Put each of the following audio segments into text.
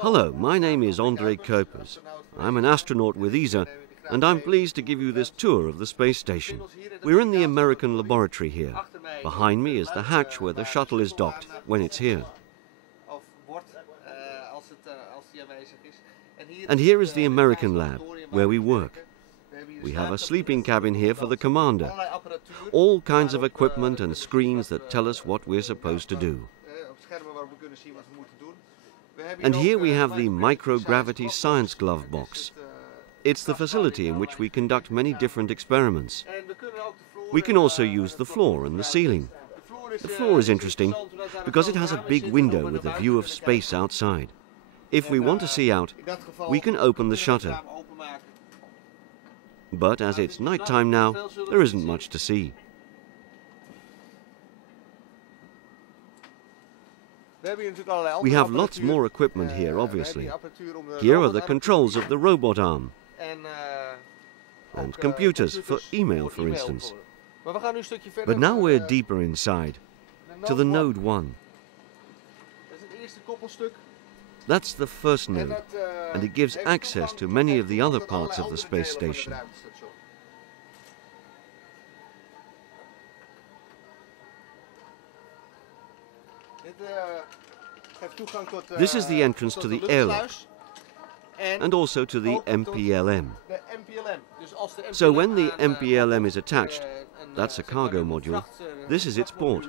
Hello, my name is André Kuipers. I'm an astronaut with ESA, and I'm pleased to give you this tour of the space station. We're in the American laboratory here. Behind me is the hatch where the shuttle is docked when it's here. And here is the American lab, where we work. We have a sleeping cabin here for the commander. All kinds of equipment and screens that tell us what we're supposed to do. And here we have the microgravity science glove box. It's the facility in which we conduct many different experiments. We can also use the floor and the ceiling. The floor is interesting because it has a big window with a view of space outside. If we want to see out, we can open the shutter. But as it's nighttime now, there isn't much to see. We have lots more equipment here, obviously. Here are the controls of the robot arm. And computers for email, for instance. But now we're deeper inside, to the node 1. That's the first node, and it gives access to many of the other parts of the space station. This is the entrance to the airlock, and also to the MPLM. So when the MPLM is attached, that's a cargo module, this is its port.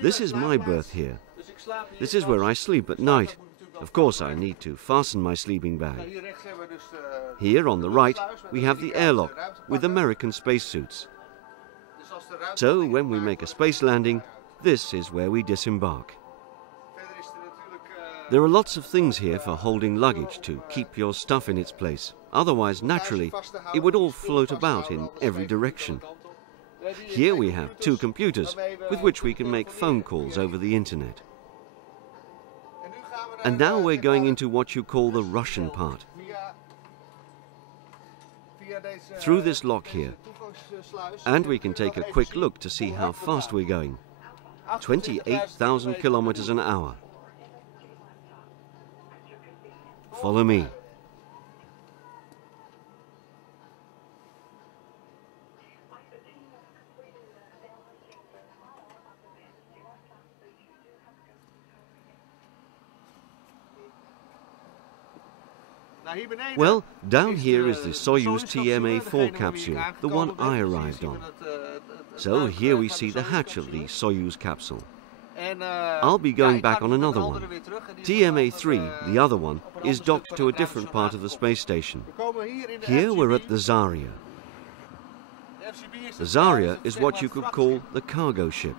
This is my berth here. This is where I sleep at night. Of course, I need to fasten my sleeping bag. Here on the right, we have the airlock with American spacesuits. So when we make a space landing, this is where we disembark. There are lots of things here for holding luggage to keep your stuff in its place. Otherwise, naturally, it would all float about in every direction. Here we have 2 computers with which we can make phone calls over the internet. And now we're going into what you call the Russian part. Through this lock here. And we can take a quick look to see how fast we're going. 28,000 kilometers an hour. Follow me. Well, down here is the Soyuz TMA-4 capsule, the one I arrived on. So here we see the hatch of the Soyuz capsule. I'll be going back on another one. TMA-3, the other one, is docked to a different part of the space station. Here we're at the Zarya. The Zarya is what you could call the cargo ship.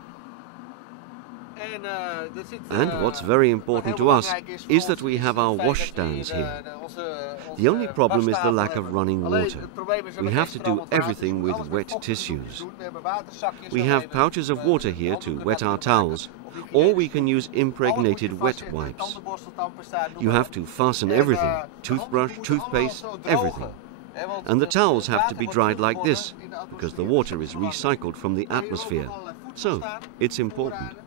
And what's very important to us is that we have our washstands here. The only problem is the lack of running water. We have to do everything with wet tissues. We have pouches of water here to wet our towels, or we can use impregnated wet wipes. You have to fasten everything, toothbrush, toothpaste, everything. And the towels have to be dried like this, because the water is recycled from the atmosphere. So, it's important.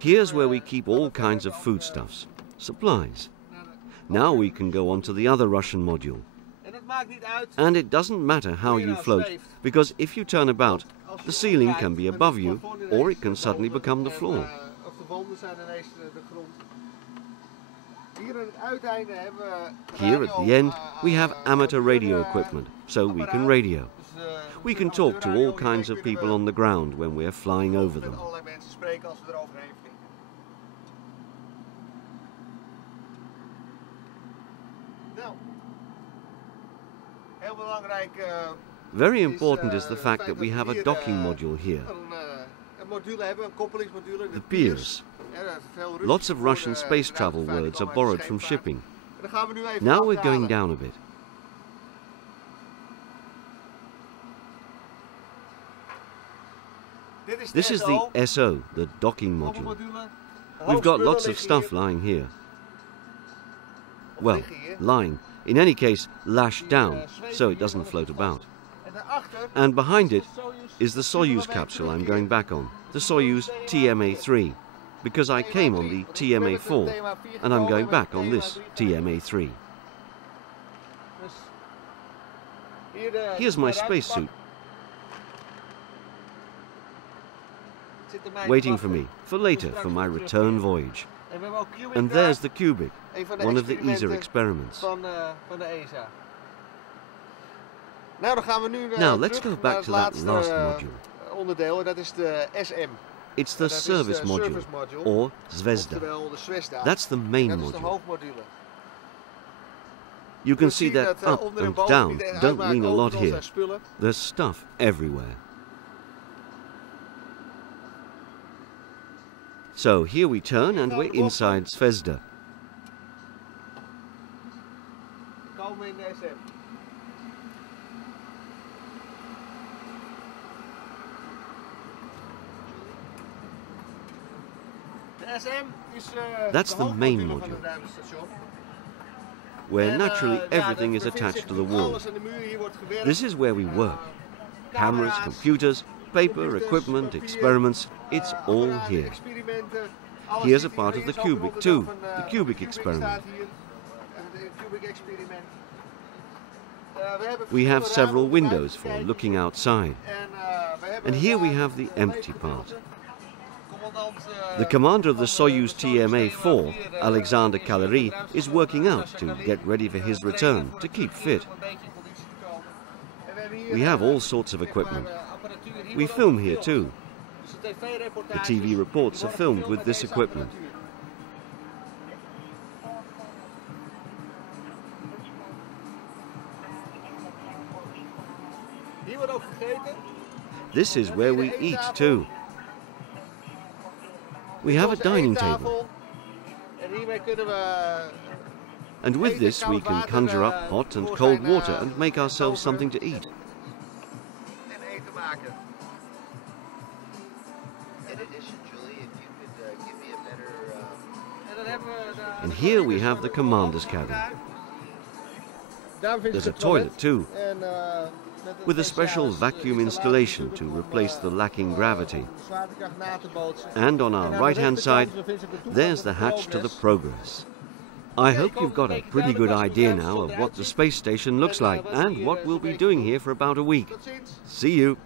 Here's where we keep all kinds of foodstuffs, supplies. Now we can go on to the other Russian module. And it doesn't matter how you float, because if you turn about, the ceiling can be above you, or it can suddenly become the floor. Here at the end, we have amateur radio equipment, so we can radio. We can talk to all kinds of people on the ground when we're flying over them. Very important is the fact that we have a docking module here. The piers. Lots of Russian space travel words are borrowed from shipping. Now we're going down a bit. This is the SO, the docking module. We've got lots of stuff lying here. Well, lying. In any case, lashed down, so it doesn't float about. And behind it is the Soyuz capsule I'm going back on, the Soyuz TMA-3. because I came on the TMA-4 and I'm going back on this TMA-3. Here's my spacesuit, waiting for me for later for my return voyage. And there's the cubic, one of the ESA experiments. Now let's go back to that last module. It's the service module, or Zvezda. That's the main module. You can see that up and down don't mean a lot here. There's stuff everywhere. So here we turn and we're inside Zvezda. That's the main module, where naturally everything is attached to the wall. This is where we work. Cameras, computers, paper, equipment, experiments, it's all here. Here's a part of the cubic too, the cubic experiment. We have several windows for looking outside. And here we have the empty part. The commander of the Soyuz TMA-4, Alexander Kalery, is working out to get ready for his return, to keep fit. We have all sorts of equipment. We film here too. The TV reports are filmed with this equipment. This is where we eat too. We have a dining table. And with this we can conjure up hot and cold water and make ourselves something to eat. And here we have the commander's cabin. There's a toilet too, with a special vacuum installation to replace the lacking gravity. And on our right-hand side, there's the hatch to the Progress. I hope you've got a pretty good idea now of what the space station looks like and what we'll be doing here for about a week. See you!